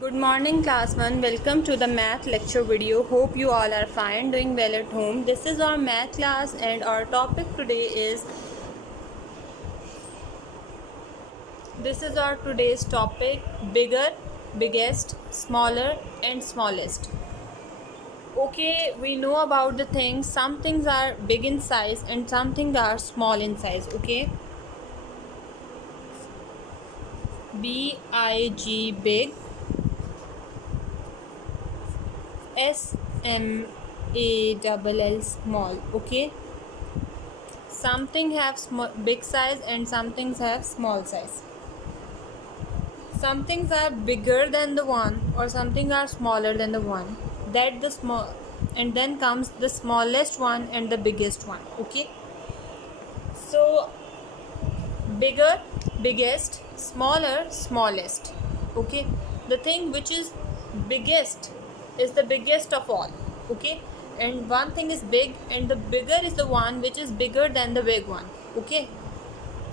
Good morning class 1. Welcome to the math lecture video. Hope you all are fine, doing well at home. This is our math class and our topic today is our today's topic: bigger, biggest, smaller and smallest. Okay, we know about the things. Some things are big in size and some things are small in size. Okay, big, big, small, small. Okay, something have big size and some things have small size. Some things are bigger than the one or something are smaller than the one. That the small, and then comes the smallest one and the biggest one. Okay, so bigger, biggest, smaller, smallest. Okay, the thing which is biggest is the biggest of all. Okay, and one thing is big and the bigger is the one which is bigger than the big one. Okay,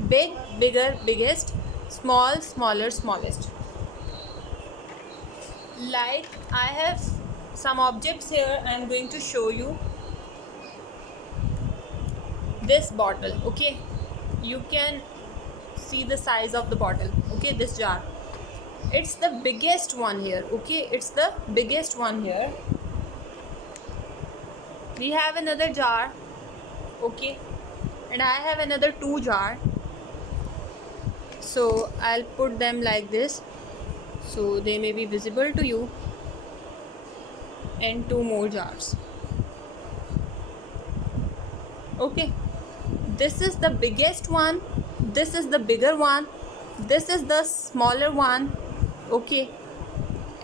big, bigger, biggest, small, smaller, smallest. Like I have some objects here. I am going to show you this bottle. Okay, you can see the size of the bottle. Okay, this jar, it's the biggest one here. Okay, it's the biggest one here. We have another jar. Okay, and I have another two jar, so I'll put them like this so they may be visible to you, and two more jars. Okay, this is the biggest one, this is the bigger one, this is the smaller one. Okay,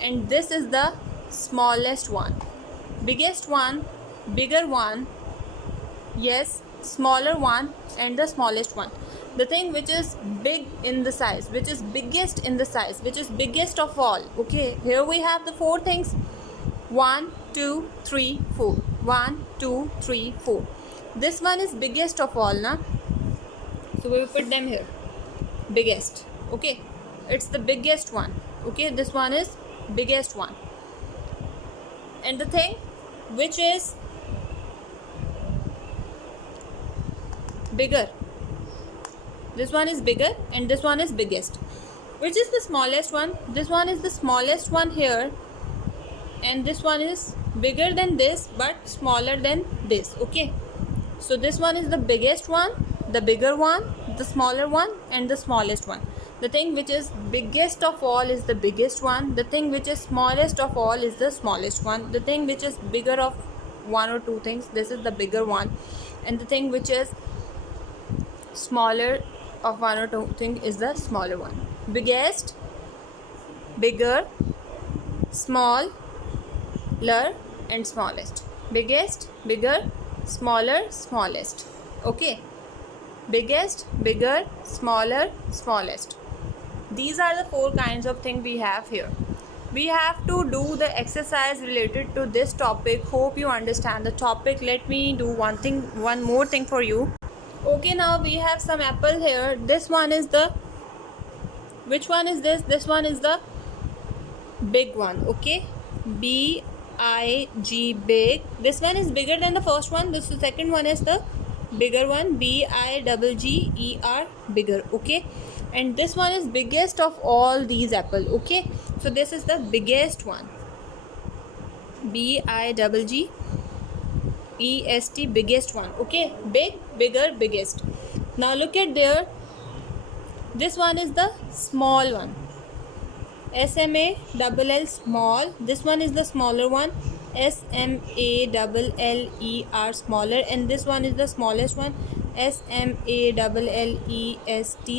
and this is the smallest one. Biggest one, bigger one, yes, smaller one and the smallest one. The thing which is big in the size, which is biggest in the size, which is biggest of all. Okay, here we have the four things: 1 2 3 4, 1 2 3 4. This one is biggest of all, na? So we will put them here. Biggest. Okay, it's the biggest one. Okay, this one is biggest one. And the thing which is bigger, this one is bigger and this one is biggest. Which is the smallest one? This one is the smallest one here, and this one is bigger than this but smaller than this. Okay, so this one is the biggest one, the bigger one, the smaller one and the smallest one. The thing which is biggest of all is the biggest one. The thing which is smallest of all is the smallest one. The thing which is bigger of one or two things, this is the bigger one. And the thing which is smaller of one or two thing is the smaller one. Biggest, bigger, smaller and smallest. Biggest, bigger, smaller, smallest. Okay, biggest, bigger, smaller, smallest. These are the four kinds of things we have here. We have to do the exercise related to this topic. Hope you understand the topic. Let me do one more thing for you. Okay, now we have some apple here. This one is the, which one is this? This one is the big one. Okay, big, big. This one is bigger than the first one. This second one is the bigger one, bigger, bigger. Okay, and this one is biggest of all these apple. Okay, so this is the biggest one, bigest, biggest one. Okay, big, bigger, biggest. Now look at there, this one is the small one, small, small. This one is the smaller one, small, smaller. And this one is the smallest one, smallest,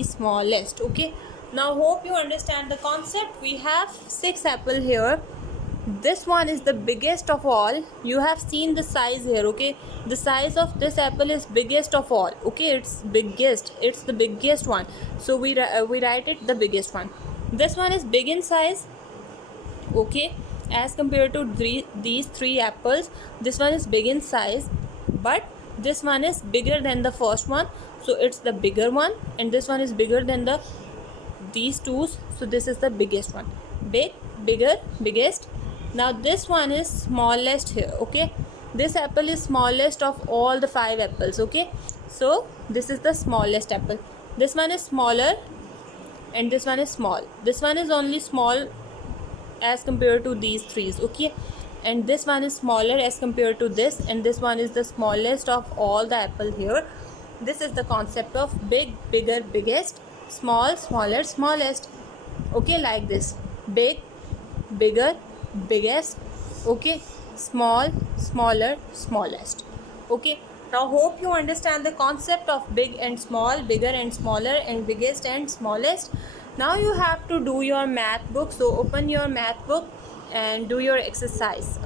smallest. Okay, now hope you understand the concept. We have 6 apple here. This one is the biggest of all. You have seen the size here. Okay, the size of this apple is biggest of all. Okay, it's biggest, it's the biggest one, so we write it the biggest one. This one is big in size. Okay, as compared to these 3 apples, this one is big in size, but this one is bigger than the first one, so it's the bigger one. And this one is bigger than these two, so this is the biggest one. big, bigger, biggest. Now this one is smallest here. Okay, this apple is smallest of all the 5 apples. Okay, so this is the smallest apple. This one is smaller and this one is small. This one is only small as compared to these threes. Okay, and this one is smaller as compared to this, and this one is the smallest of all the apple here. This is the concept of big, bigger, biggest, small, smaller, smallest. Okay, like this: big, bigger, biggest. Okay, small, smaller, smallest. Okay, now hope you understand the concept of big and small, bigger and smaller, and biggest and smallest. Now you have to do your math book. So open your math book and do your exercise